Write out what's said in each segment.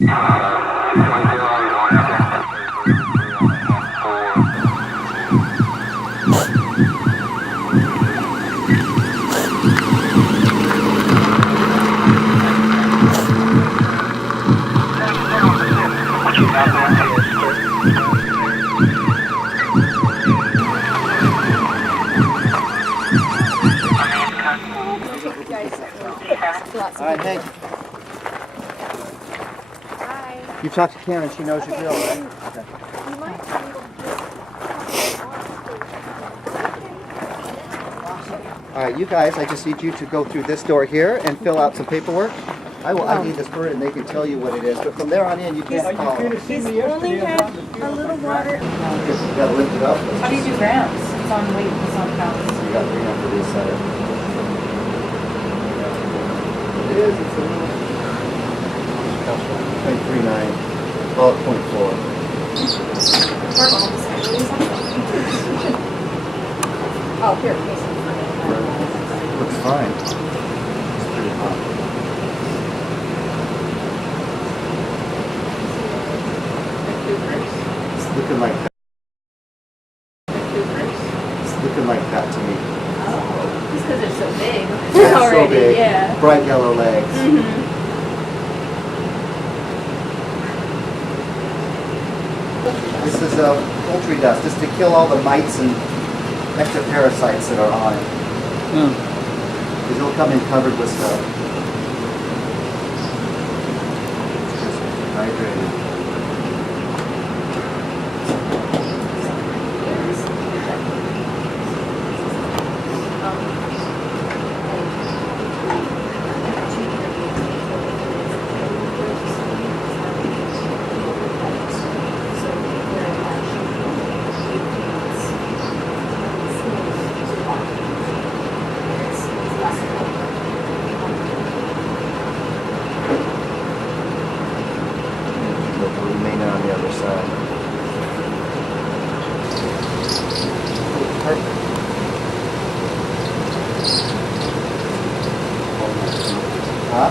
All right, thanks. You talked to Karen, she knows your drill, right? Okay. All right, you guys, I just need you to go through this door here and fill out some paperwork. I will ID this bird and they can tell you what it is, but from there on in, you can't call. He's only had a little water. You gotta lift it up. How do you do grams? It's on weight, it's on pounds. You got 3 to reset it. It is, it's a little... 0.39, well, 0.4. Oh, here, Looks fine. It's pretty hot. It's looking like that. It's looking like that to me. Oh, just because they're so big. They're Already, so big. Yeah. Bright yellow legs. Mm-hmm. This is poultry dust, just to kill all the mites and extra parasites that are on it. Because it'll come in covered with stuff. It's just hydrated. Remain on the other side. Perfect. Huh?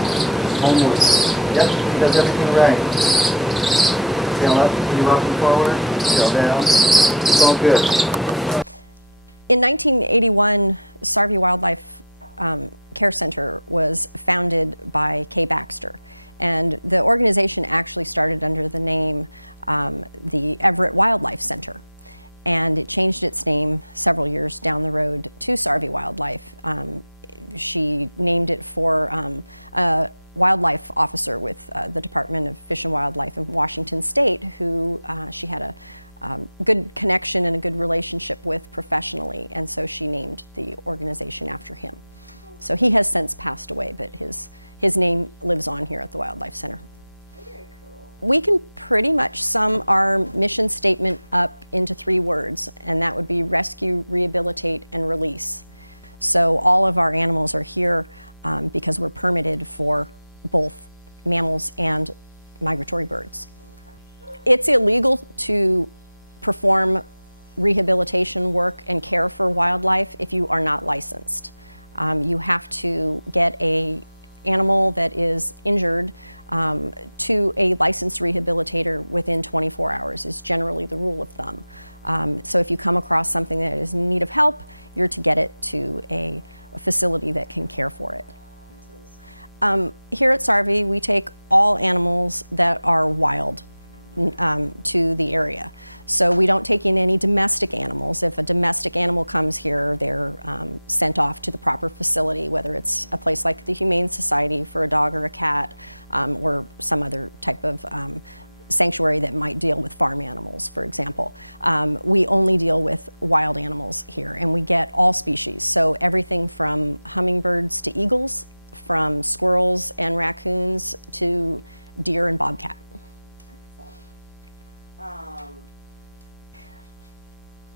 Homeless. Yep, he does everything right. Tail up, you rocking forward, tail down. It's all good. In 1981, Sarvey Wildlife Care Center was founded by Kay Baxter. And the organization actually started under the name the Everett Wildlife Center. And it changed its name several years down the road to Sarvey Wildlife. She named it for a wildlife officer with the Department of Fish and Wildlife in Washington State, who she had a good connection and a good relationship with professionally. And so she named the organization after him. So he has since passed away, but his name lives on here at the Wildlife Center. Very cool. We can pretty much sum our mission statement up into 3 words, and that would be rescue, rehabilitate, and release. So all of our animals are here because we're permitted for both mammals and migratory birds. It's illegal to perform rehabilitation work and care for wildlife if you are not licensed. You have to get an animal that is injured to a licensed rehabilitator within 24 hours is generally the rule of thumb. So if you come across something that is in need of help, you're to get it to a facility that can care for it. Here at Sarvey, we take all animals that are wild to the area. So we don't take in any domestic animals. If a domestic animal comes here, they're sent off to the proper facility, whether it's a place like the Humane Society for a dog or a cat, or some other type of sanctuary that might deal with farm animals, for example. We only deal with wild animals here, and we get all species. So everything from hummingbirds to eagles, from squirrels and raccoons to deer and bobcat.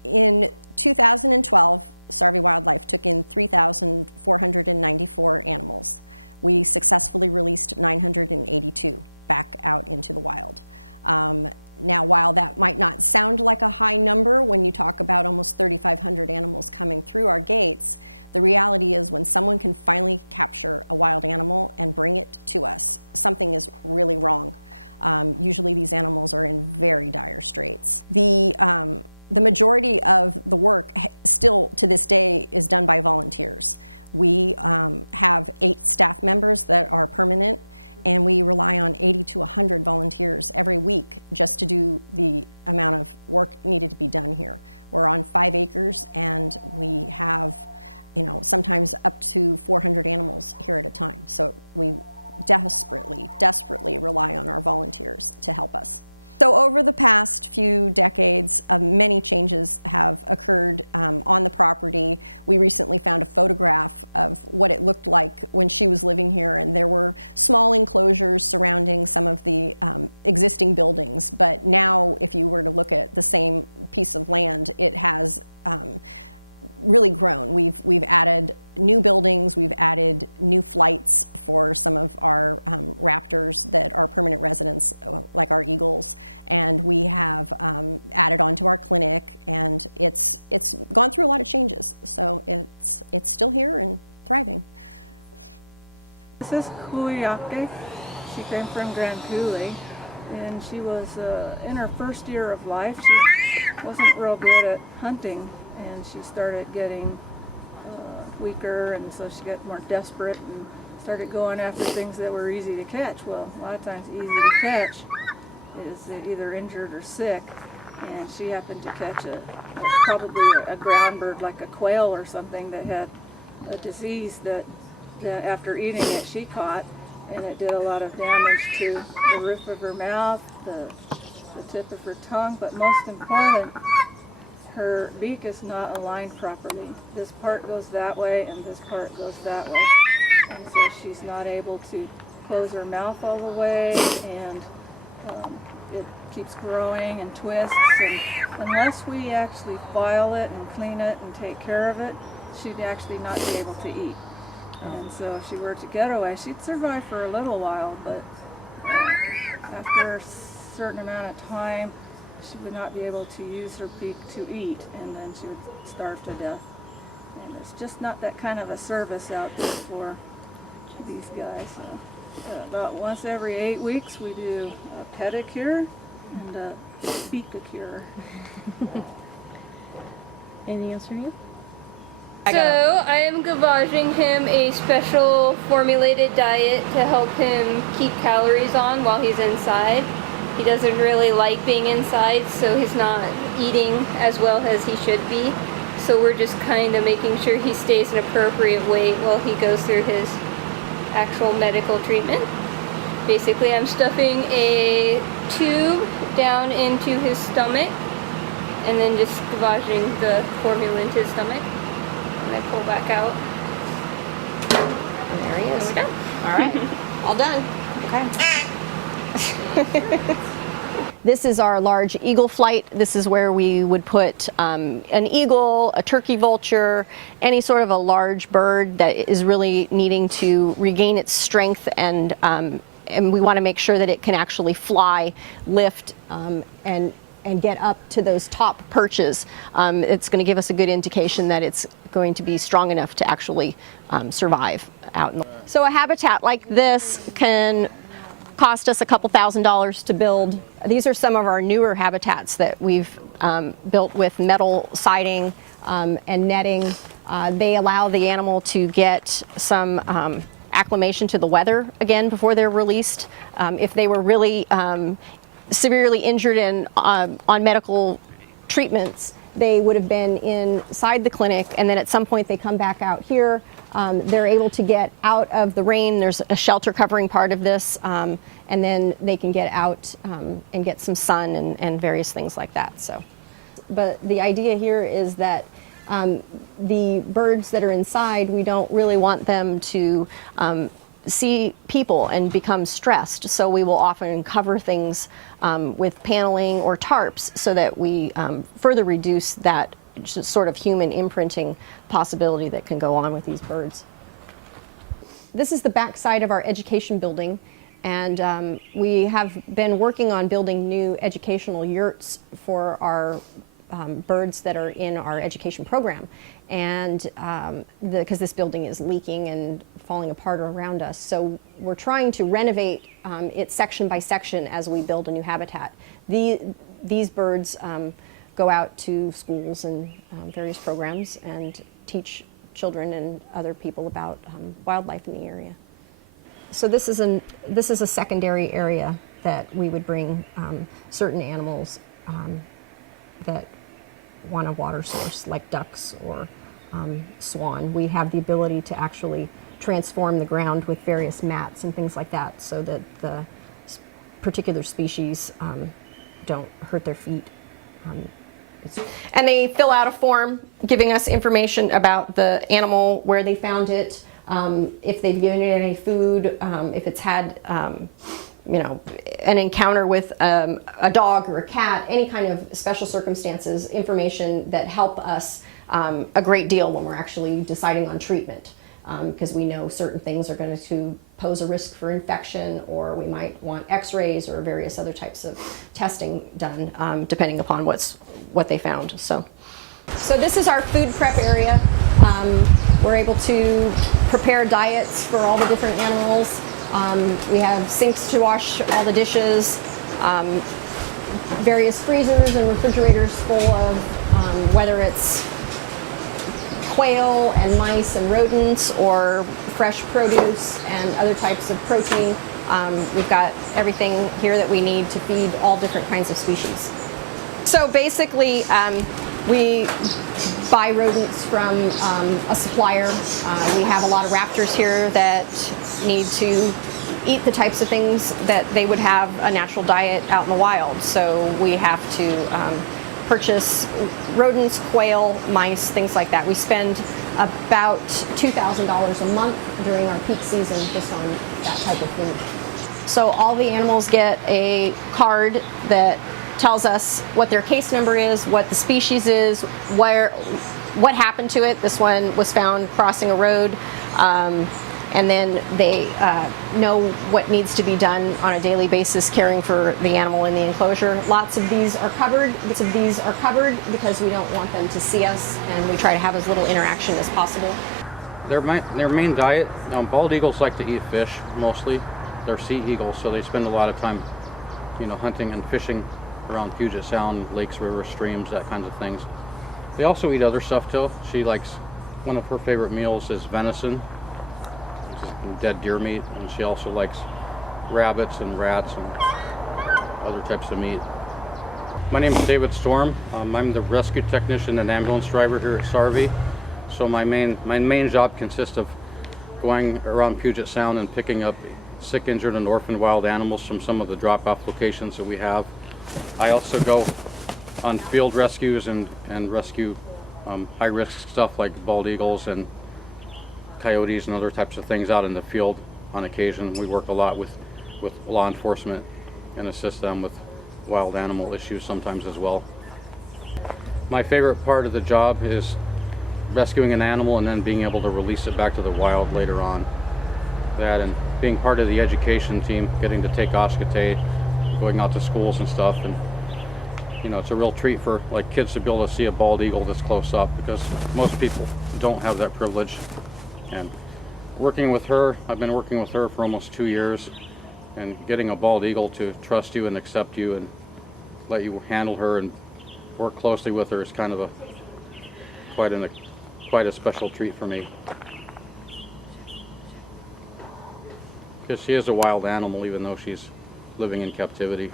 In 2012, Sarvey Wildlife took in 3,494 animals. We successfully released 982 back out into the wild. Now, while that might not sound like a high number when you talk about almost 3,500 animals coming through our gates, the reality is when someone can finally capture a wild animal and bring it to us, something is really wrong. Usually these animals are in very dire straits. The majority of the work still to this day is done by volunteers. We have 8 staff members that are permanent, and we rely on 80 to 100 volunteers every week just to do the amount of work needed to be done here. We're on 5 acres, and we have, sometimes up to 400 animals here at a time. So we desperately rely on our volunteers to help us. So over the past few decades, many changes have occurred on the property. We recently found a photograph of what it looked like when she was living here, and there were small enclosures surrounding some of the existing buildings. But now, if you were to look at the same piece of land, it has really grown. We've added new buildings, we've added new flights for some of our raptors that are permanent residents, like our eagles, and we have added on to our clinic, and it's gone through a lot of changes. So it's still here and thriving. This is Kuyake. She came from Grand Coulee, and she was in her first year of life. She wasn't real good at hunting, and she started getting weaker, and so she got more desperate and started going after things that were easy to catch. Well, a lot of times easy to catch is either injured or sick, and she happened to catch probably a ground bird like a quail or something that had a disease that after eating it she caught, and it did a lot of damage to the roof of her mouth, the tip of her tongue, but most important, her beak is not aligned properly. This part goes that way and this part goes that way. And so she's not able to close her mouth all the way, and it keeps growing and twists. And unless we actually file it and clean it and take care of it, she'd actually not be able to eat. And so if she were to get away, she'd survive for a little while, but after a certain amount of time, she would not be able to use her beak to eat, and then she would starve to death. And it's just not that kind of a service out there for these guys. About once every 8 weeks we do a pedicure and a beakicure. Anything else from you? Their main diet, bald eagles like to eat fish mostly. They're sea eagles, so they spend a lot of time, hunting and fishing around Puget Sound, lakes, rivers, streams, that kinds of things. They also eat other stuff too. She likes, one of her favorite meals is venison, which is dead deer meat, and she also likes rabbits and rats and other types of meat. My name is David Storm. I'm the rescue technician and ambulance driver here at Sarvey. So my main job consists of going around Puget Sound and picking up sick, injured, and orphaned wild animals from some of the drop-off locations that we have. I also go on field rescues and rescue high-risk stuff like bald eagles and coyotes and other types of things out in the field on occasion. We work a lot with law enforcement and assist them with wild animal issues sometimes as well. My favorite part of the job is rescuing an animal and then being able to release it back to the wild later on. That and being part of the education team, getting to take Oshkosh, going out to schools and stuff, and it's a real treat for kids to be able to see a bald eagle this close up, because most people don't have that privilege. And working with her, I've been working with her for almost 2 years, and getting a bald eagle to trust you and accept you and let you handle her and work closely with her is kind of quite a special treat for me, because she is a wild animal even though she's living in captivity.